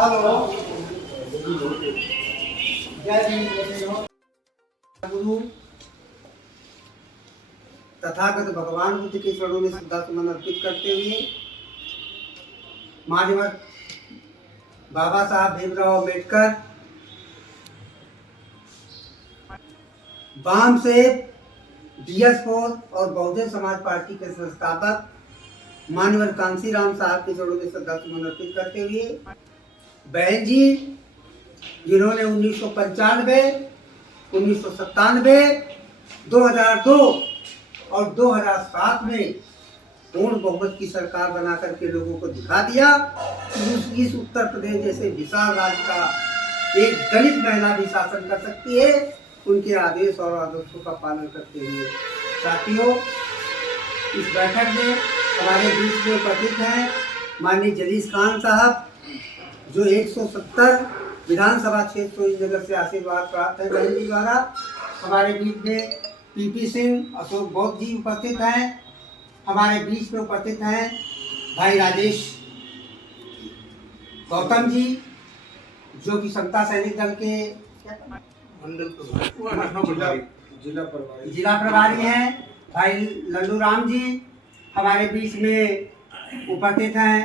Hello, जय भीम। गुरु तथागत भगवान बुद्ध के चरणों में श्रद्धा सुमन अर्पित करते हुए माननीय बाबा साहब भीमराव अम्बेडकर वाम से DS4 और बहुजन समाज पार्टी के संस्थापक माननीय कांसीराम साहब के चरणों में श्रद्धा सुमन अर्पित करते हुए बहन जी जिन्होंने 1995, 1997, 2002 और 2007 में पूर्ण बहुमत की सरकार बना करके लोगों को दिखा दिया कि इस उत्तर प्रदेश जैसे विशाल राज्य का एक दलित महिला भी शासन कर सकती है। उनके आदेश और आदर्शों का पालन करते हुए साथियों, इस बैठक में हमारे बीच में उपस्थित हैं माननीय जलीस खान साहब जो 170 विधानसभा क्षेत्र नगर से आशीर्वाद प्राप्त है बहन जी द्वारा। हमारे बीच में PP सिंह, अशोक बौद्ध जी उपस्थित हैं। हमारे बीच में उपस्थित हैं भाई राजेश गौतम जी जो कि समता सैनिक दल के जिला प्रभारी हैं। भाई लल्लू राम जी हमारे बीच में उपस्थित हैं।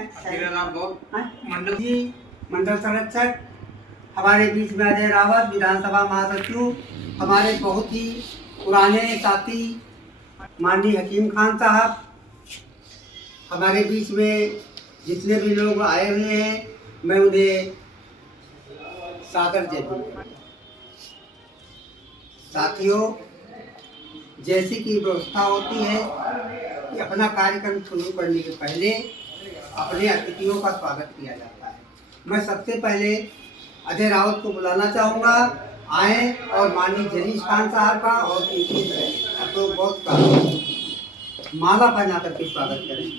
मंडल जी मंडल संरक्षक हमारे बीच में अजय रावत विधानसभा महासचिव, हमारे बहुत ही पुराने साथी माननीय हकीम खान साहब, हमारे बीच में जितने भी लोग आए हुए हैं मैं उन्हें सादर जय दूं। साथियों, जैसी की व्यवस्था होती है कि अपना कार्यक्रम शुरू करने के पहले अपने अतिथियों का स्वागत किया जाता है। मैं सबसे पहले अजय रावत को बुलाना चाहूँगा, आए और माननीय जलीस खान साहब का और अशोक बौद्ध का माला पहना करके स्वागत करें।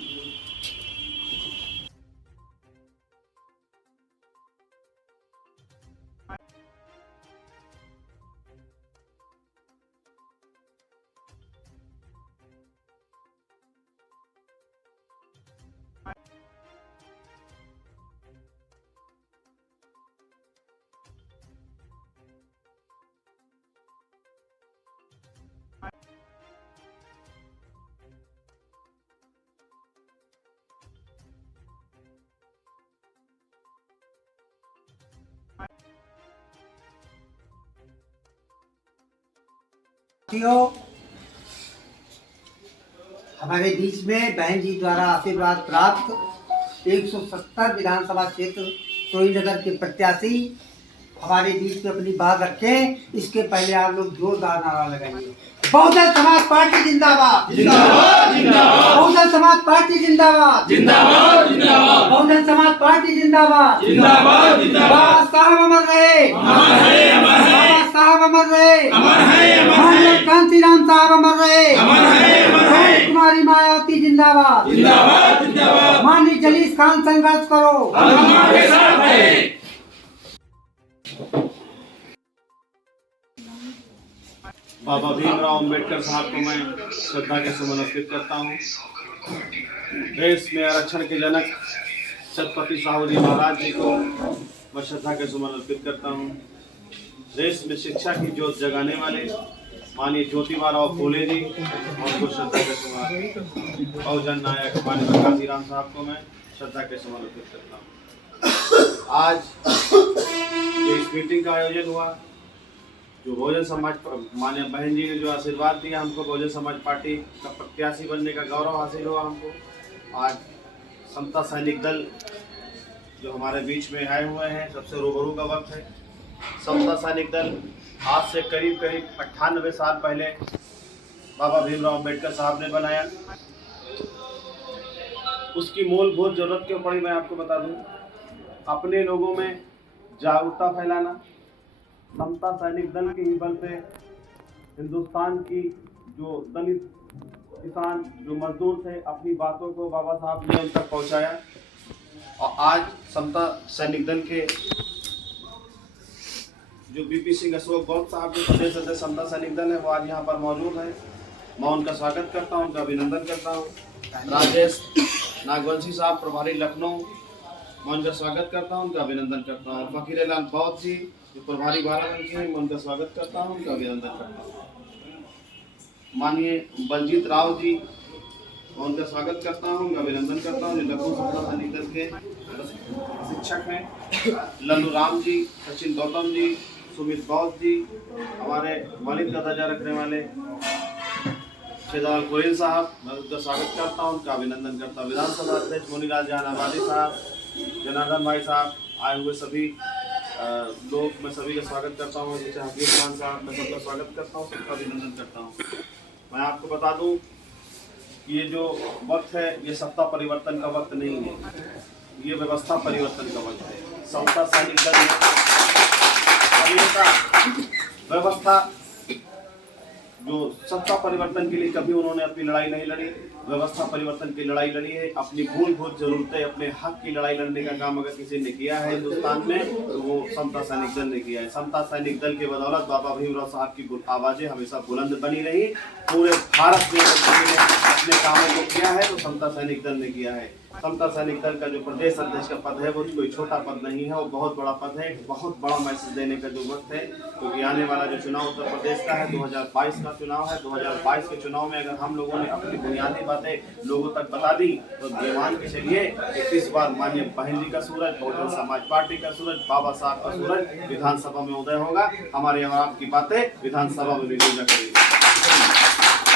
साथियों, हमारे बीच में बहन जी द्वारा आशीर्वाद प्राप्त 170 विधानसभा क्षेत्र नगर के प्रत्याशी हमारे बीच में अपनी बात रखें। इसके पहले आप लोग जोरदार नारा लगाएंगे। बहुजन समाज पार्टी जिंदाबाद, जिंदाबाद, जिंदाबाद। बहुजन समाज पार्टी जिंदाबाद, जिंदाबाद, जिंदाबाद। बहुजन समाज पार्टी जिंदाबाद, जिंदाबाद, जिंदाबाद। बाबा साहब अमर रहे, अमर है, अमर है। बाबा साहब अमर रहे, अमर है, अमर है। कांसीराम साहब अमर रहे, अमर है, अमर है। कुमारी मायावती जिंदाबाद, जिंदाबाद, जिंदाबाद। माननीय जलीस खान संघर्ष करो, हम हमारे साथ हैं। बाबा भीमराव अम्बेडकर साहब को मैं श्रद्धा के सुमन अर्पित करता हूँ। देश में आरक्षण के जनक छत्रपति साहू जी महाराज जी को मैं श्रद्धा के सुमन अर्पित करता हूँ। देश में शिक्षा की ज्योत जगाने वाले माननीय ज्योतिबा फूले जी और को श्रद्धा के सुमन, बहुजन नायक माननीय कांसीराम साहब को मैं श्रद्धा के सुमन अर्पित करता हूँ। आज जो इस मीटिंग का आयोजन हुआ, जो बहुजन समाज माननीय बहन जी ने जो आशीर्वाद दिया हमको, बहुजन समाज पार्टी का प्रत्याशी बनने का गौरव हासिल हुआ हमको। आज समता सैनिक दल जो हमारे बीच में आए हुए हैं, सबसे रूबरू का वक्त है। समता सैनिक दल आज से करीब 98 साल पहले बाबा भीमराव अम्बेडकर साहब ने बनाया। उसकी मूलभूत जरूरत क्यों पड़ी मैं आपको बता दूं। अपने लोगों में जागरूकता फैलाना। समता सैनिक दल के ही बल पे हिंदुस्तान की जो दलित किसान जो मजदूर थे अपनी बातों को बाबा साहब ने उन तक पहुंचाया। और आज समता सैनिक दल के जो BP सिंह अशोक बौद्ध साहब जो प्रदेश अध्यक्ष समता सैनिक दल है वो आज यहाँ पर मौजूद है। मैं उनका स्वागत करता हूँ, उनका अभिनंदन करता हूँ। राजेश नागवंशी साहब प्रभारी लखनऊ, मैं उनका स्वागत करता हूँ, उनका अभिनंदन करता हूँ। फकीर लाल बौद्ध जी जो प्रभारी बाराबंकी हैं, मैं उनका स्वागत करता हूँ, उनका अभिनंदन करता हूँ। माननीय बलजीत राव जी, मैं उनका स्वागत करता हूँ, उनका अभिनंदन करता हूँ, जो लघु समता सैनिक दल के शिक्षक हैं। लल्लू राम जी, सचिन गौतम जी, सुमित बौद्ध जी, हमारे वालिद का दर्जा रखने वाले शेदाल कोयल साहब, मैं उनका स्वागत करता हूँ, उनका अभिनंदन करता हूँ। विधानसभा अध्यक्ष मुनीलाल जहानाबादी साहब, जनार्दन भाई साहब, आए हुए सभी लोग, मैं सभी का स्वागत करता हूँ। जैसे हकीम खान साहब, मैं सबका स्वागत करता हूँ, सबका अभिनंदन करता हूँ। मैं आपको बता दूं कि ये जो वक्त है, ये सत्ता परिवर्तन का वक्त नहीं है, ये व्यवस्था परिवर्तन का वक्त है। समता सैनिक दल व्यवस्था जो सत्ता परिवर्तन के लिए कभी उन्होंने अपनी लड़ाई नहीं लड़ी, व्यवस्था परिवर्तन की लड़ाई लड़ी है। अपनी मूलभूत जरूरतें, अपने हक की लड़ाई लड़ने का काम अगर किसी ने किया है हिंदुस्तान में, तो वो समता सैनिक दल ने किया है। समता सैनिक दल के बदौलत बाबा भीमराव साहब की आवाजें हमेशा बुलंद बनी रही। पूरे भारत में अपने कामों को किया है तो समता सैनिक दल ने किया है। समता सैनिक दल का जो प्रदेश अध्यक्ष का पद है, वो कोई छोटा पद नहीं है, वो बहुत बड़ा पद है। बहुत बड़ा मैसेज देने का जो वक्त है, क्योंकि आने वाला जो चुनाव उत्तर प्रदेश का है, 2022 का चुनाव है। 2022 के चुनाव में अगर हम लोगों ने अपनी बुनियादी बातें लोगों तक बता दी, तो मान के चलिए कि इस बार माननीय बहन जी का सूरज, बहुजन समाज पार्टी का सूरज, बाबा साहब का सूरज विधानसभा में उदय होगा। हमारे और आपकी बातें विधानसभा में भी गुंजा करेगी।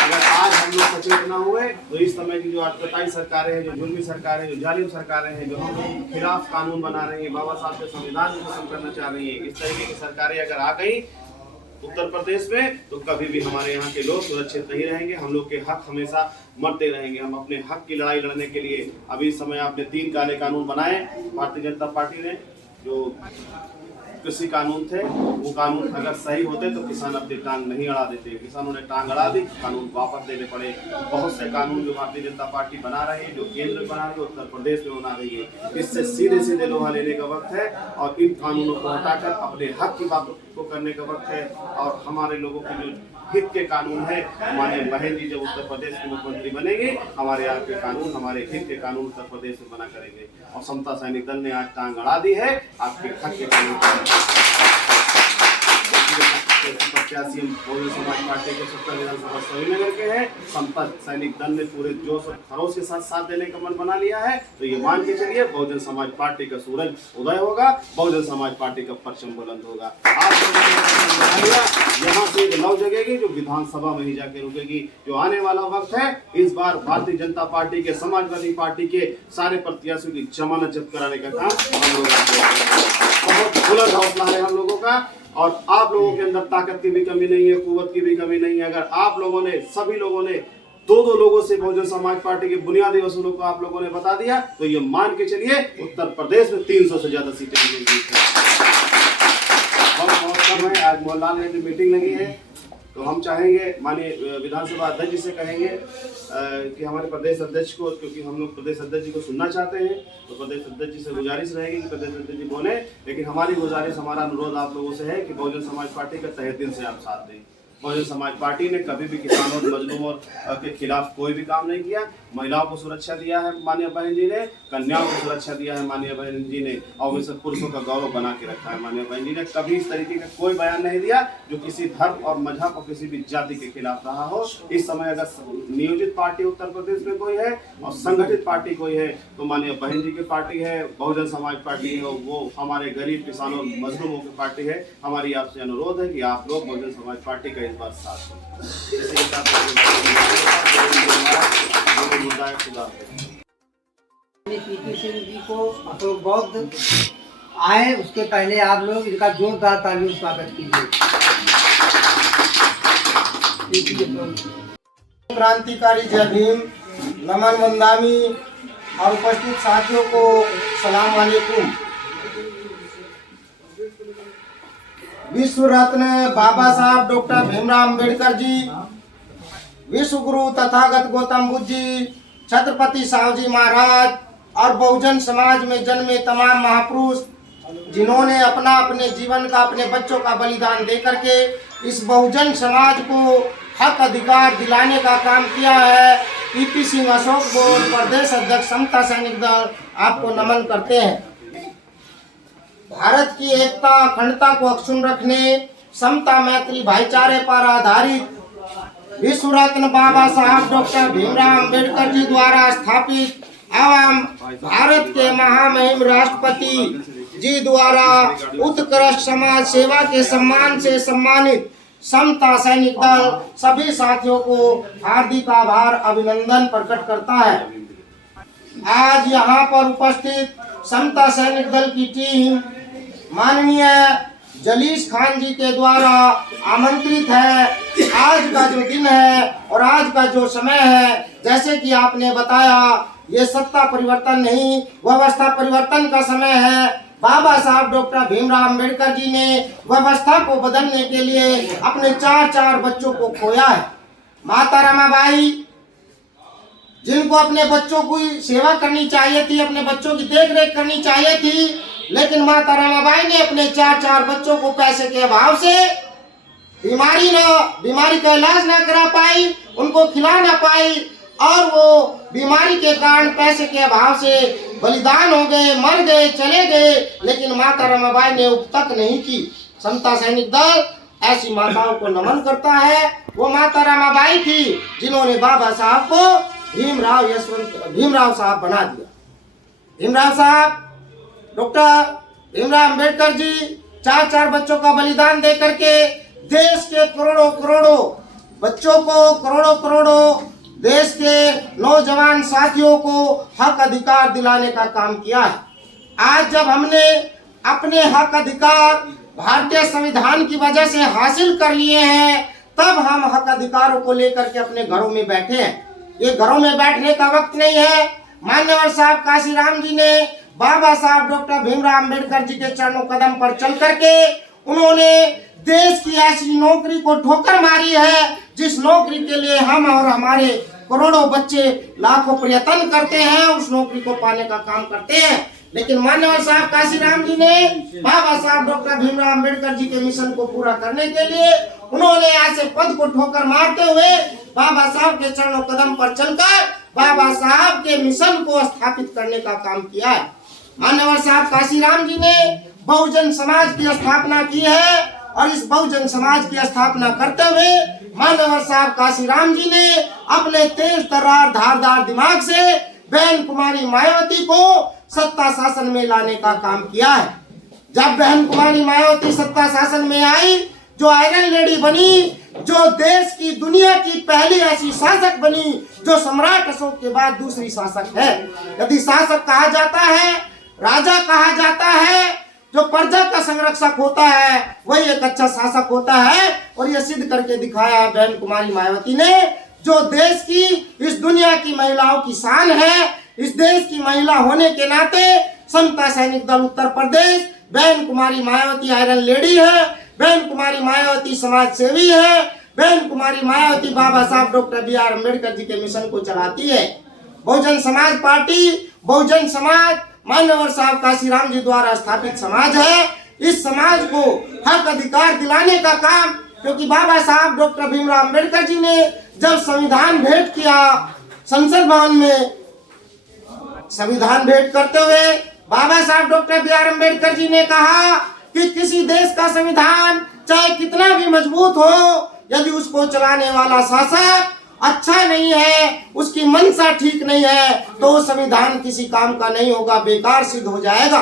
अगर आज हम लोग सचेत न हुए तो इस समय की जो आतताई सरकारें हैं, जो जुल्मी सरकारें, जो जालिम सरकारें हैं, जो हम लोगों के खिलाफ कानून बना रही हैं, बाबा साहब के संविधान को खत्म करना चाह रही हैं, इस तरीके की सरकारें अगर आ गई उत्तर प्रदेश में, तो कभी भी हमारे यहाँ के लोग सुरक्षित नहीं रहेंगे। हम लोग के हक हमेशा मरते रहेंगे। हम अपने हक की लड़ाई लड़ने के लिए अभी इस समय आपने 3 काले कानून बनाए भारतीय जनता पार्टी ने। जो कृषि कानून थे, वो कानून अगर सही होते तो किसान अपनी टांग नहीं अड़ा देते। किसानों ने टांग अड़ा दी, कानून वापस देने पड़े। बहुत से कानून जो भारतीय जनता पार्टी बना रही है, जो केंद्र बना रही है, उत्तर प्रदेश में बना रही है, इससे सीधे सीधे लोहा लेने का वक्त है और इन कानूनों को हटाकर अपने हक की बातों को करने का वक्त है। और हमारे लोगों के जो हित के कानून है, हमारे बहन जी जब उत्तर प्रदेश के मुख्यमंत्री बनेंगे, हमारे यहाँ के कानून, हमारे हित के कानून उत्तर प्रदेश में बना करेंगे। और समता सैनिक दल ने आज टांग अड़ा दी है आपके हक के कानून। प्रत्याशी बहुजन समाज पार्टी के 70 विधानसभा श्रीनगर के हैं। समता सैनिक दल ने पूरे जोश और खरोश के साथ साथ देने का मन बना लिया है। तो ये मान के चलिए बहुजन समाज पार्टी का सूरज उदय होगा, बहुजन समाज पार्टी का परचम बुलंद होगा। आप यहाँ से एक लौ जगेगी जो विधानसभा में ही जाके रुकेगी। जो आने वाला वक्त है, इस बार भारतीय जनता पार्टी के, समाजवादी पार्टी के सारे प्रत्याशियों की जमानत जब्त कराने का काम हम लोग बहुत बुलंद हौसला है हम लोगों का। और आप लोगों के अंदर ताकत की भी कमी नहीं है, कुव्वत की भी कमी नहीं है। अगर आप लोगों ने, सभी लोगों ने 2-2 लोगों से बहुजन समाज पार्टी के बुनियादी असूलों को आप लोगों ने बता दिया, तो ये मान के चलिए उत्तर प्रदेश में 300 से ज्यादा सीटें मिलेंगी। बहुत कम है। आज मोहल्लाल में जो मीटिंग लगी है, तो हम चाहेंगे, माननीय विधानसभा अध्यक्ष जी से कहेंगे कि हमारे प्रदेश अध्यक्ष को, क्योंकि हम लोग प्रदेश अध्यक्ष जी को सुनना चाहते हैं, तो प्रदेश अध्यक्ष जी से गुजारिश रहेगी कि प्रदेश अध्यक्ष जी बोले। लेकिन हमारी गुजारिश, हमारा अनुरोध आप लोगों से है कि बहुजन समाज पार्टी का तहे दिल से आप साथ दें। बहुजन समाज पार्टी ने कभी भी किसानों और मजलूमों के खिलाफ कोई भी काम नहीं किया। महिलाओं को सुरक्षा दिया है माननीय बहन जी ने, कन्याओं को सुरक्षा दिया है माननीय बहन जी ने, और वैसे पुरुषों का गौरव बना के रखा है माननीय बहन जी ने। कभी इस तरीके का कोई बयान नहीं दिया जो किसी धर्म और मजहब और किसी भी जाति के खिलाफ रहा हो। इस समय अगर नियोजित पार्टी उत्तर प्रदेश में कोई है और संगठित पार्टी कोई है, तो माननीय बहन जी की पार्टी है, बहुजन समाज पार्टी है, वो हमारे गरीब किसानों और मजलूमों की पार्टी है। हमारी आपसे अनुरोध है कि आप लोग बहुजन समाज पार्टी का इस बार साथ दें। पीपी सिंह जी को अशोक बौद्ध आए, उसके पहले आप लोग इनका जोरदार तालियों स्वागत कीजिए। क्रांतिकारी जय भीम, नमन वंदामी और उपस्थित साथियों को सलाम वालेकुम। विश्व रत्न बाबा साहब डॉक्टर भीमराव अंबेडकर जी, विश्व गुरु तथागत गौतम बुद्ध जी, छत्रपति साहू जी महाराज और बहुजन समाज में जन्मे तमाम महापुरुष, जिन्होंने अपने जीवन का, अपने बच्चों का बलिदान दे करके इस बहुजन समाज को हक अधिकार दिलाने का काम किया है। पीपी सिंह अशोक बौद्ध, प्रदेश अध्यक्ष समता सैनिक दल, आपको नमन करते हैं। भारत की एकता अखंडता को अक्षुण्ण रखने, समता मैत्री भाईचारे पर आधारित विश्व रत्न बाबा साहब डॉक्टर भीमराव अंबेडकर जी द्वारा स्थापित एवं भारत के महामहिम राष्ट्रपति जी द्वारा उत्कृष्ट समाज सेवा के सम्मान से सम्मानित समता सैनिक दल सभी साथियों को हार्दिक आभार अभिनंदन प्रकट करता है। आज यहाँ पर उपस्थित समता सैनिक दल की टीम माननीय जलीस खान जी के द्वारा आमंत्रित है। आज का जो दिन है और आज का जो समय है, जैसे कि आपने बताया, ये सत्ता परिवर्तन नहीं, व्यवस्था परिवर्तन का समय है। बाबा साहब डॉक्टर भीमराव अंबेडकर जी ने व्यवस्था को बदलने के लिए अपने चार बच्चों को खोया है। माता रमाबाई, जिनको अपने बच्चों की सेवा करनी चाहिए थी, अपने बच्चों की देखरेख करनी चाहिए थी, लेकिन माता रमाबाई ने अपने चार बच्चों को पैसे के अभाव से बीमारी का इलाज ना करा पाई, उनको खिला ना पाई और वो बीमारी के कारण पैसे के अभाव से बलिदान हो गए, मर गए, चले गए, लेकिन माता रमाबाई ने उप तक नहीं की। समता सैनिक दल ऐसी माताओं को नमन करता है। वो माता रमाबाई थी जिन्होंने बाबा साहब को भीमराव साहब बना दिया। भीमराव साहब डॉक्टर भीमराव अंबेडकर जी चार बच्चों का बलिदान दे करके देश के करोड़ों बच्चों को, करोड़ों देश के नौजवान साथियों को हक अधिकार दिलाने का काम किया है। आज जब हमने अपने हक अधिकार भारतीय संविधान की वजह से हासिल कर लिए हैं, तब हम हक अधिकारों को लेकर के अपने घरों में बैठे हैं। ये घरों में बैठने का वक्त नहीं है। मान्यवर साहब काशीराम जी ने बाबा साहब डॉक्टर भीमराव अंबेडकर जी के चरणों कदम पर चल करके उन्होंने देश की ऐसी नौकरी को ठोकर मारी है, जिस नौकरी के लिए हम और हमारे करोड़ों बच्चे लाखों प्रयत्न करते हैं, उस नौकरी को पाने का काम करते हैं। लेकिन मान्यवर साहब काशीराम जी ने बाबा साहब डॉक्टर भीमराव अंबेडकर जी के मिशन को पूरा करने के लिए उन्होंने ऐसे पद को ठोकर मारते हुए बाबा साहब के चरणों कदम पर चलकर बाबा साहब के मिशन को स्थापित करने का काम किया है। मान्यवर साहब काशीराम जी ने बहुजन समाज की स्थापना की है और इस बहुजन समाज की स्थापना करते हुए मान्यवर साहब काशीराम जी ने अपने तेज तर्रार धारदार दिमाग से बहन कुमारी मायावती को सत्ता शासन में लाने का काम किया है। जब बहन कुमारी मायावती सत्ता शासन में आई, जो आयरन लेडी बनी, जो देश की दुनिया की पहली ऐसी शासक बनी जो सम्राट अशोक के बाद दूसरी शासक है। यदि शासक कहा जाता है, राजा कहा जाता है, जो प्रजा का संरक्षक होता है, वही एक अच्छा शासक होता है। और ये सिद्ध करके दिखाया है बहन कुमारी मायावती ने, जो देश की, इस दुनिया की महिलाओं की शान है। इस देश की महिला होने के नाते समता सैनिक दल उत्तर प्रदेश, बहन कुमारी मायावती आयरन लेडी है, बहन कुमारी मायावती समाज सेवी है, बहन कुमारी मायावती बाबा साहब डॉक्टर BR अम्बेडकर जी के मिशन को चलाती है। बहुजन समाज पार्टी, बहुजन समाज मान्यवर साहब काशीराम जी द्वारा स्थापित समाज है। इस समाज को हक अधिकार दिलाने का काम, क्योंकि बाबा साहब डॉक्टर भीमराव अंबेडकर जी ने जब संविधान भेंट किया, संसद भवन में संविधान भेंट करते हुए बाबा साहब डॉक्टर BR अम्बेडकर जी ने कहा कि किसी देश का संविधान चाहे कितना भी मजबूत हो, यदि उसको चलाने वाला शासक अच्छा नहीं है, उसकी मंशा ठीक नहीं है, तो संविधान किसी काम का नहीं होगा, बेकार सिद्ध हो जाएगा।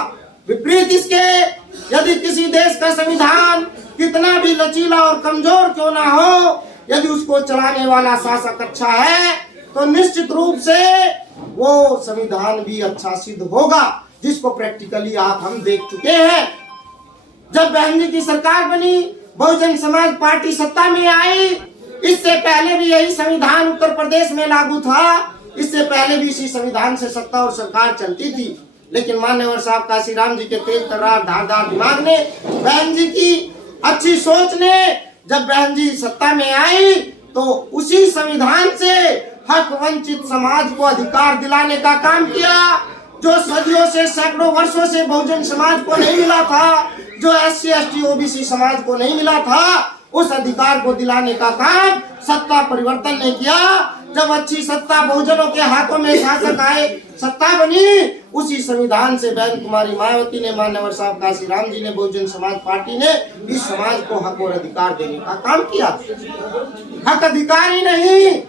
विपरीत इसके, यदि किसी देश का संविधान कितना भी लचीला और कमजोर क्यों ना हो, यदि उसको चलाने वाला शासक अच्छा है, तो निश्चित रूप से वो संविधान भी अच्छा सिद्ध होगा, जिसको प्रैक्टिकली हम देख चुके हैं। जब बहन जी की सरकार बनी, बहुजन समाज पार्टी सत्ता में आई, इससे पहले भी यही संविधान उत्तर प्रदेश में लागू था। इससे पहले भी इसी संविधान से सत्ता और सरकार चलती थी। लेकिन मान्यवर साहब काशीराम जी के तेज तर्रार धारदार दिमाग ने, बहन जी की अच्छी सोच ने, जब बहन जी सत्ता में आई तो उसी संविधान से हक वंचित समाज को अधिकार दिलाने का काम किया, जो सदियों से, सैकड़ों वर्षों से बहुजन समाज को नहीं मिला था, जो SC ST OBC समाज को नहीं मिला था, उस अधिकार को दिलाने का काम सत्ता परिवर्तन ने किया। जब अच्छी सत्ता बहुजनों के हाथों में शासक आए, सत्ता बनी, उसी संविधान से बहन कुमारी मायावती ने, मान्यवर साहब काशीराम जी ने, बहुजन समाज पार्टी ने इस समाज को हक और अधिकार देने का काम किया। हक अधिकार ही नहीं,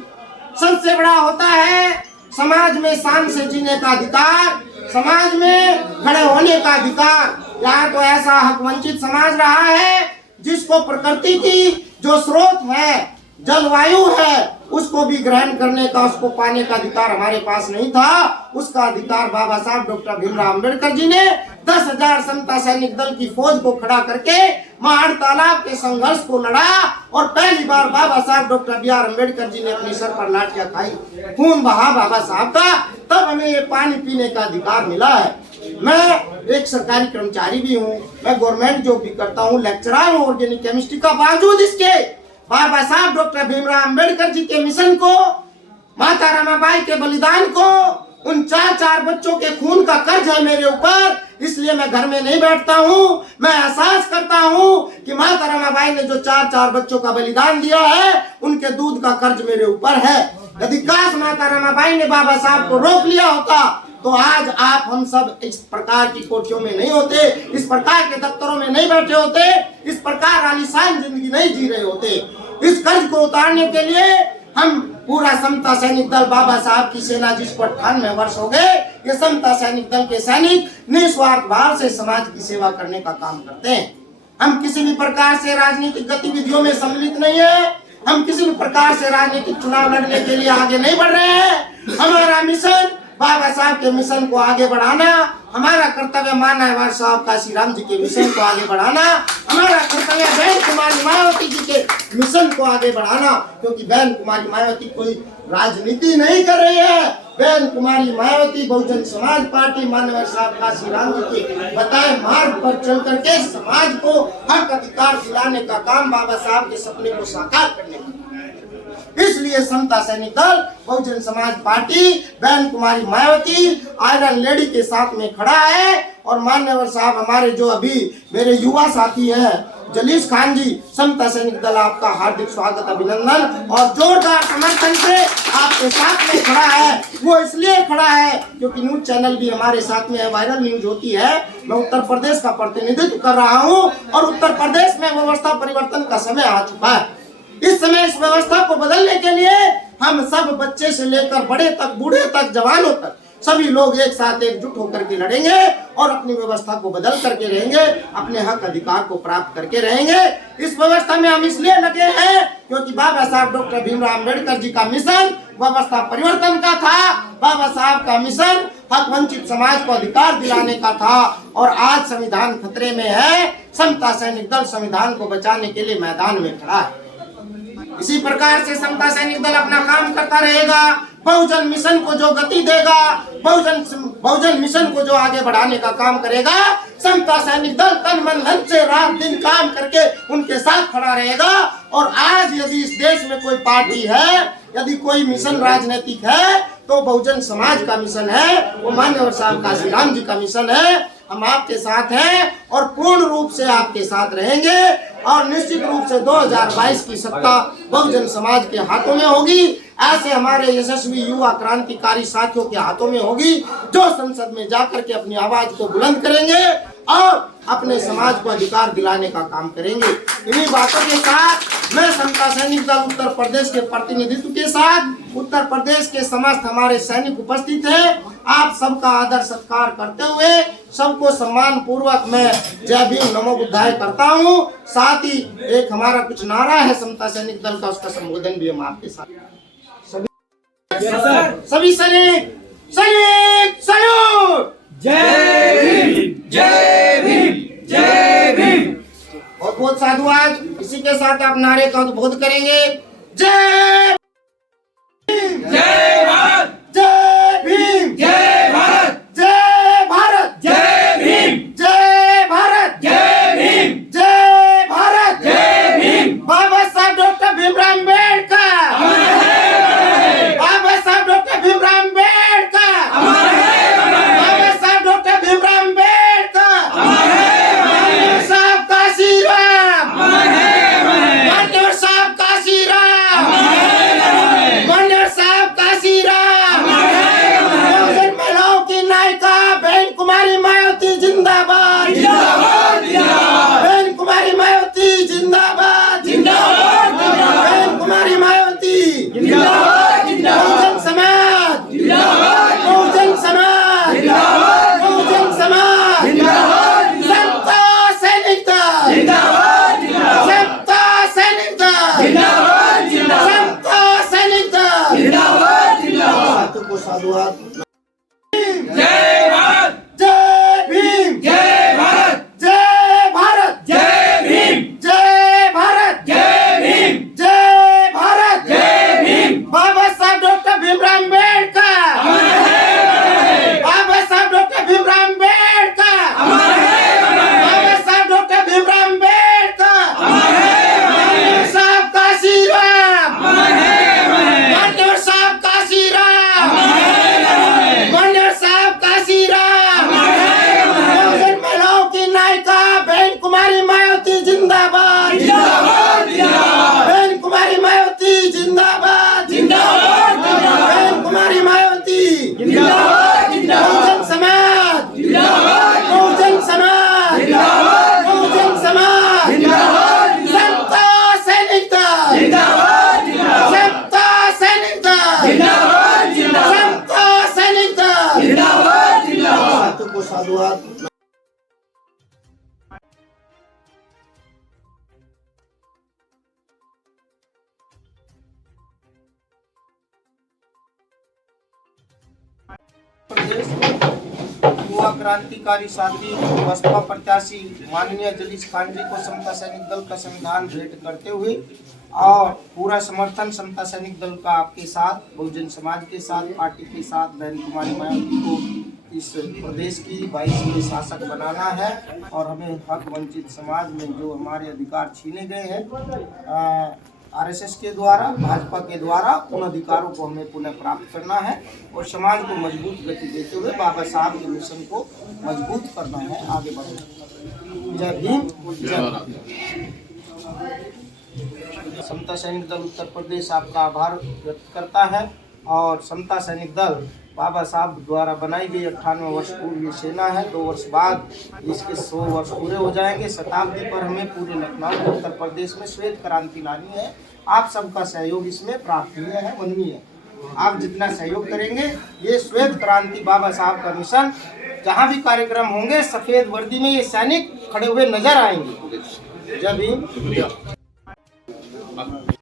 सबसे बड़ा होता है समाज में शान से जीने का अधिकार, समाज में खड़े होने का अधिकार। यहाँ तो ऐसा हक वंचित समाज रहा है जिसको प्रकृति की जो स्रोत है, जलवायु है, उसको भी ग्रहण करने का, उसको पाने का अधिकार हमारे पास नहीं था। उसका अधिकार बाबा साहब डॉक्टर भीमराव अंबेडकर जी ने 10,000 समता सैनिक दल की फौज को खड़ा करके महाड़ तालाब के संघर्ष को लड़ा और पहली बार बाबा साहब डॉक्टर बी.आर. अम्बेडकर जी ने अपने सर पर लाठियां खाई, खून बहा बाबा साहब का, तब हमें ये पानी पीने का अधिकार मिला है। मैं एक सरकारी कर्मचारी भी हूँ, मैं गवर्नमेंट जॉब भी करता हूँ, लेक्चरर हूँ ऑर्गेनिक केमिस्ट्री का। बावजूद इसके बाबा साहब डॉक्टर भीमराव अंबेडकर जी के मिशन को, माता रमाबाई के बलिदान को, उन 4 बच्चों के खून का कर्ज है मेरे ऊपर, इसलिए मैं घर में नहीं बैठता हूँ। मैं एहसास करता हूँ कि माता रमाबाई ने जो 4 बच्चों का बलिदान दिया है, उनके दूध का कर्ज मेरे ऊपर है। यदि काश माता रमाबाई ने बाबा साहब को रोक लिया होता तो आज आप हम सब इस प्रकार की कोठियों में नहीं होते, इस प्रकार के दफ्तरों में नहीं बैठे होते, इस प्रकार आलीशान जिंदगी नहीं जी रहे होते। इस कर्ज को उतारने के लिए हम पूरा समता सैनिक दल, बाबा साहब की सेना जिसको 98 वर्ष हो गए, ये समता सैनिक दल के सैनिक निस्वार्थ भाव से समाज की सेवा करने का काम करते हैं। हम किसी भी प्रकार से राजनीतिक गतिविधियों में सम्मिलित नहीं है, हम किसी भी प्रकार से राजनीतिक चुनाव लड़ने के लिए आगे नहीं बढ़ रहे हैं। हमारा मिशन बाबा साहब के मिशन को आगे बढ़ाना, हमारा कर्तव्य मान्यवर साहब काशीराम जी के मिशन को आगे बढ़ाना, हमारा कर्तव्य बहन कुमारी मायावती जी के मिशन को आगे बढ़ाना। क्योंकि बहन कुमारी मायावती कोई राजनीति नहीं कर रही है, बहन कुमारी मायावती बहुजन समाज पार्टी मान्यवर साहब काशीराम जी के बताए मार्ग पर चल करके समाज को हक अधिकार दिलाने का काम, बाबा साहब के सपने को साकार करने का। इसलिए समता सैनिक दल, बहुजन समाज पार्टी, बहन कुमारी मायावती आयरन लेडी के साथ में खड़ा है। और मान्यवर साहब हमारे जो अभी मेरे युवा साथी हैं जलीस खान जी, समता सैनिक दल आपका हार्दिक स्वागत, अभिनंदन और जोरदार समर्थन से आपके साथ में खड़ा है। वो इसलिए खड़ा है क्योंकि न्यूज चैनल भी हमारे साथ में है, वायरल न्यूज होती है। मैं उत्तर प्रदेश का प्रतिनिधित्व कर रहा हूँ और उत्तर प्रदेश में व्यवस्था परिवर्तन का समय आ चुका है। इस समय इस व्यवस्था को बदलने के लिए हम सब, बच्चे से लेकर बड़े तक, बूढ़े तक, जवानों तक, सभी लोग एक साथ एकजुट होकर के लड़ेंगे और अपनी व्यवस्था को बदल करके रहेंगे, अपने हक अधिकार को प्राप्त करके रहेंगे। इस व्यवस्था में हम इसलिए लगे हैं क्योंकि बाबा साहब डॉक्टर भीमराव अंबेडकर जी का मिशन व्यवस्था परिवर्तन का था। बाबा साहब का मिशन हक वंचित समाज को अधिकार दिलाने का था और आज संविधान खतरे में है। समता सैनिक दल संविधान को बचाने के लिए मैदान में खड़ा है। इसी प्रकार से समता सैनिक दल अपना काम करता रहेगा। बहुजन मिशन को जो गति देगा, बहुजन मिशन को जो आगे बढ़ाने का काम करेगा, समता सैनिक दल तन मन धन से रात दिन काम करके उनके साथ खड़ा रहेगा। और आज यदि इस देश में कोई पार्टी है, यदि कोई मिशन राजनीतिक है, तो बहुजन समाज का मिशन है, वो मान्यवर साहब काशीराम जी का मिशन है। हम आपके साथ हैं और पूर्ण रूप से आपके साथ रहेंगे और निश्चित रूप से 2022 की सत्ता बहुजन समाज के हाथों में होगी। ऐसे हमारे यशस्वी युवा क्रांतिकारी साथियों के हाथों में होगी जो संसद में जाकर के अपनी आवाज को बुलंद करेंगे और अपने समाज को अधिकार दिलाने का काम करेंगे। इन्हीं बातों के साथ मैं समता सैनिक दल उत्तर प्रदेश के प्रतिनिधित्व के साथ उत्तर प्रदेश के समस्त हमारे सैनिक उपस्थित हैं। आप सबका आदर सत्कार करते हुए सबको सम्मान पूर्वक मैं जय भीम नमो बुद्धाय करता हूँ। साथ ही एक हमारा कुछ नारा है समता सैनिक दल का, उसका संबोधन भी हम आपके साथ। सभी सैनिक सैल्यूट। जय भीम जय भीम जय भीम। बहुत बहुत साधुवाद। इसी के साथ आप नारे का उद्बोध करेंगे। जय भीम जय भारत जय भीम जय भारत जय भारत जय भीम जय भारत जय भीम जय भारत जय भीम। बाबा साहब डॉक्टर भीमराव अम्बेडकर, बाबा साहब डॉक्टर भीमराव अम्बेडकर, बाबा साहब डॉक्टर भीमराव अम्बेडकर, साहब काशीराम, जिंदाबाद जिंदाबाद बहुजन समाज जिंदाबाद बहुजन समाज जिंदाबाद बहुजन समाज जिंदाबाद समता सैनिक दल जिंदाबाद समता सैनिक दल जिंदाबाद जिंदाबाद समता सैनिक दल जिंदाबाद जिंदाबाद हाथों को साधुवाद। जय भारत जय भीम जय भारत जय भारत जय भीम जय भारत जय भीम जय भारत जय भीम बाबा साहब डॉक्टर भीमराव अम्बेडकर बाबा साहब डॉक्टर भीमराव अम्बेडकर बाबा साहब डॉक्टर भीमराव अम्बेडकर माननीय साहब काशीराम माननीय साहब काशीराम माननीय साहब काशीराम बहुजन महिलाओं की नायिका बहन कुमारी मायावती जिंदाबाद जिंदाबाद जिंदाबाद बहन कुमारी मायावती जिंदाबाद जिंदाबाद बहन कुमारी मायावती जिंदाबाद जिंदाबाद बहुजन समाज जिंदाबाद बहुजन समाज जिंदाबाद बहुजन समाज जिंदाबाद समता सैनिक दल जिंदाबाद जिंदाबाद समता सैनिक दल जिंदाबाद जिंदाबाद समता सैनिक दल जिंदाबाद जिंदाबाद हाथों को साधुवाद। प्रदेश युवा क्रांतिकारी साथी बसपा प्रत्याशी माननीय जलीस खान जी को समता सैनिक दल का संविधान भेंट करते हुए और पूरा समर्थन समता सैनिक दल का आपके साथ बहुजन समाज के साथ पार्टी के साथ बहन कुमारी मायावती को इस प्रदेश की 22वीं शासक बनाना है और हमें हक वंचित समाज में जो हमारे अधिकार छीने गए हैं आरएसएस के द्वारा भाजपा के द्वारा उन अधिकारों को हमें पुनः प्राप्त करना है और समाज को मजबूत गति देते हुए बाबा साहब के मिशन को मजबूत करना है, आगे बढ़ना। जय भीम जय भारत। समता सैनिक दल उत्तर प्रदेश आपका आभार व्यक्त करता है और समता सैनिक दल बाबा साहब द्वारा बनाई गई 98 वर्ष पूर्व ये सेना है। 2 वर्ष बाद इसके 100 वर्ष पूरे हो जाएंगे। शताब्दी पर हमें पूरे लखनऊ उत्तर प्रदेश में श्वेत क्रांति लानी है। आप सबका सहयोग इसमें प्रार्थनीय है, वंदनीय है। आप जितना सहयोग करेंगे ये श्वेत क्रांति बाबा साहब का मिशन, जहाँ भी कार्यक्रम होंगे सफेद वर्दी में ये सैनिक खड़े हुए नजर आएंगे। जय भीम।